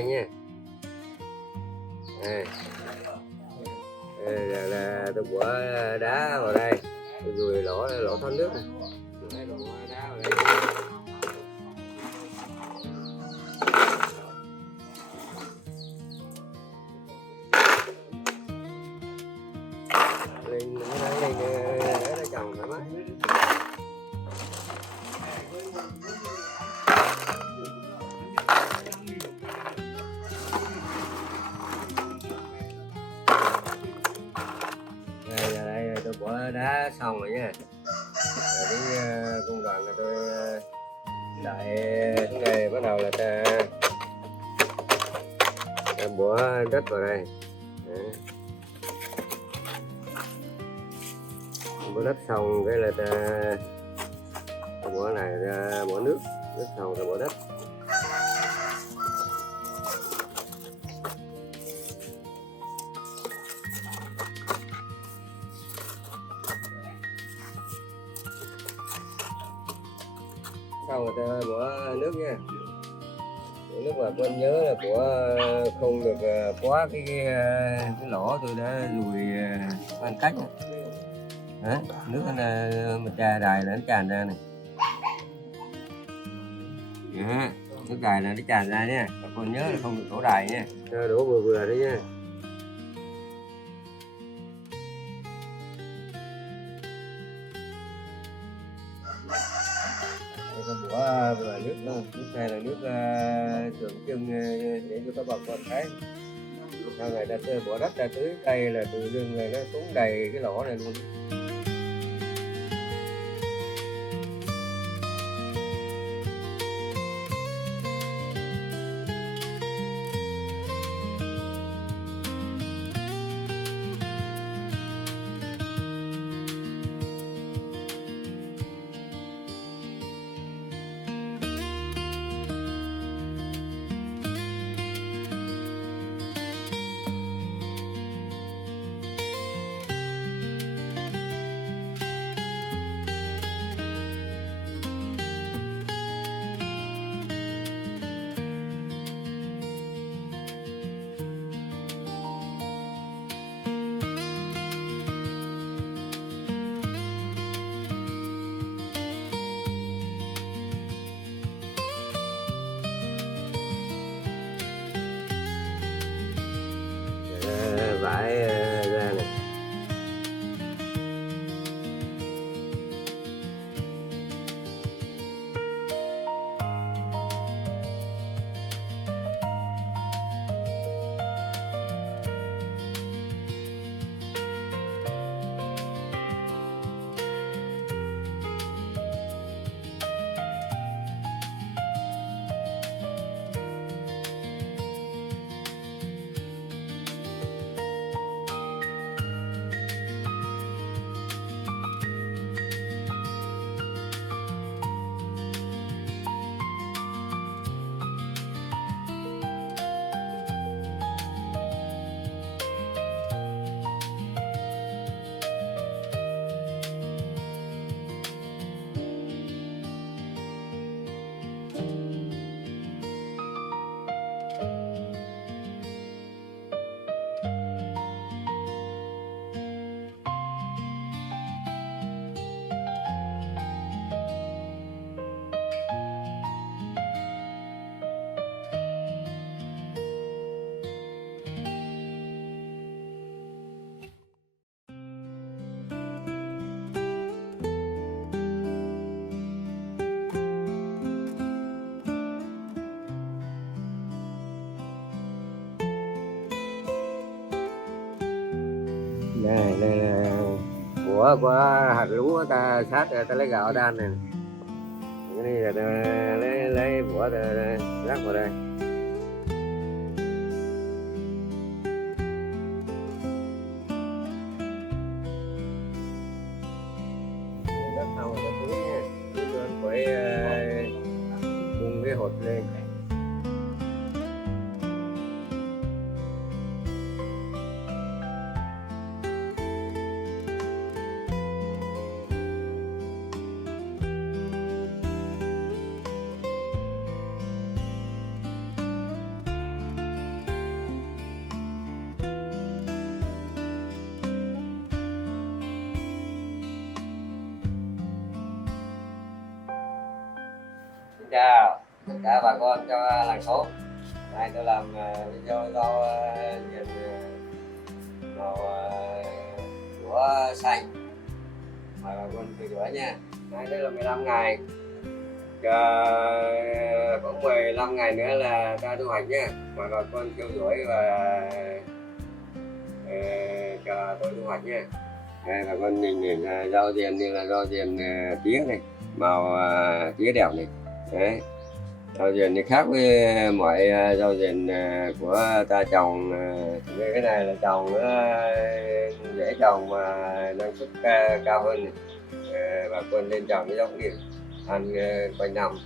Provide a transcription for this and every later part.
đây nha. Đây là tôi bỏ đá vào đây, tôi gùi lỗ thoát nước này. Đá vào đây. Lên để nó trồng thoải mái. Đây tôi bỏ đá xong rồi nha. Rồi đến công đoạn là tôi đợi cái này bắt đầu là ta bỏ đất vào đây. Đấy. Bỏ đất xong cái là ta bỏ này ra, bỏ nước xong rồi bỏ đất. Xong rồi ta bỏ nước nha. Nước mà quên nhớ là của không được quá cái lỗ tôi đã dùi ngăn cách. Đấy, nước mình trà đài là nó tràn ra này. Đó, nước đài là nó tràn ra nha. Còn nhớ là không được đổ đài nha. Đổ vừa vừa đấy nha. Đây ta bỏ vừa nước thôi. Nước này là nước tượng trưng để cho các bà con thấy. Sau này ta bỏ đất ra tưới cây là tự dưng nó xuống đầy cái lỗ này luôn. Vải ra này. Đây là của hạt lúa ta sát ta lấy gạo đan này. Cái này là ta lấy của ta rắc vào đây. Đất xong rồi ta tưới nha. Tưới cho nó phải bung cái hột lên. cả bà con cho làng số. Nay tôi làm video rau nhìn màu của xanh, mời bà con theo dõi nha. Nay đây là 15 ngày, khoảng 15 ngày nữa là ta thu hoạch nha. Mời bà con theo dõi và chờ tôi thu hoạch nha. Đây bà con nhìn rau diền như là rau diền tía này, màu tía đẹp này. Đấy, rau diền thì khác với mọi rau diền của ta trồng. Cái này là trồng dễ trồng mà năng suất cao hơn này. Bà con nên trồng cái giống này ăn quanh năm.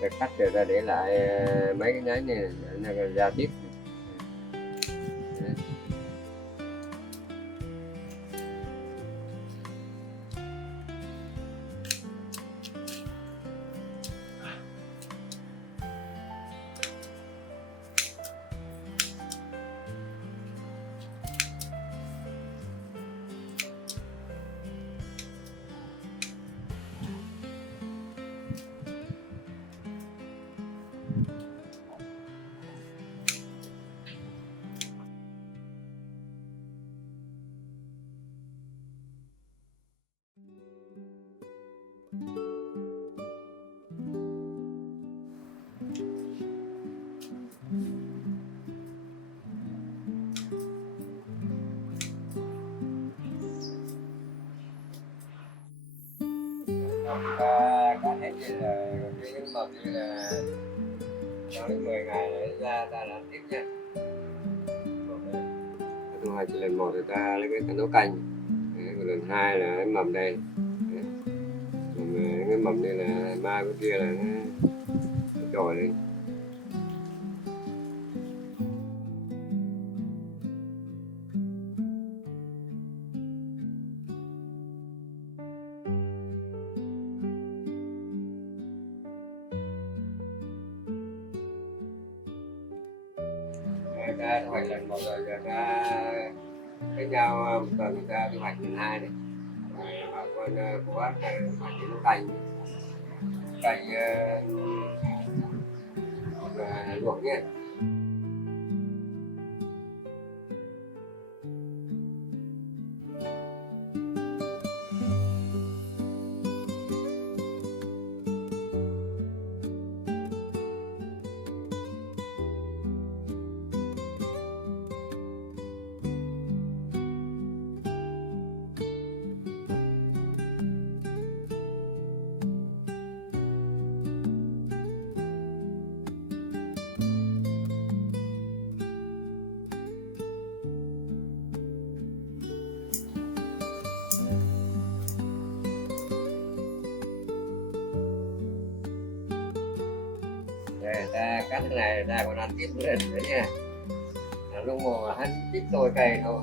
Ta cắt rồi ta để lại mấy cái nhánh này nó ra tiếp. Cắt hết thì là cái mầm như là cho đến 10 ngày nữa ra ta làm tiếp nha. Thu hoạch lần 1 thì ta lấy cái nấu canh. Đấy, lần 2 là cái mầm đây. Đấy. Còn cái mầm đây là mai cái kia là nó trồi lên. Ta thu hoạch lần 1 rồi, giờ ta với nhau một tuần ta thu hoạch lần 2 này. Bà con cô bác phải nấu canh luộc nhé. Rồi ta cắt cái này ta còn ăn tiếp nữa nha. Lúc mà ăn tiếp tôi cây thôi.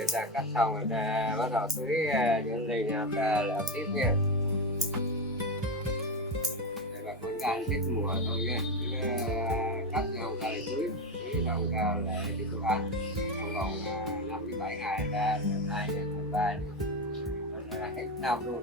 người ta cắt xong người ta bắt đầu tưới những này người ta làm tiếp nha. Để bà con ăn hết mùa thôi nha. Cắt xong ta lại tưới xong ta lại tiếp tục ăn. Trong vòng 5 đến 7 ngày ra 2 đến 3 hết năm luôn.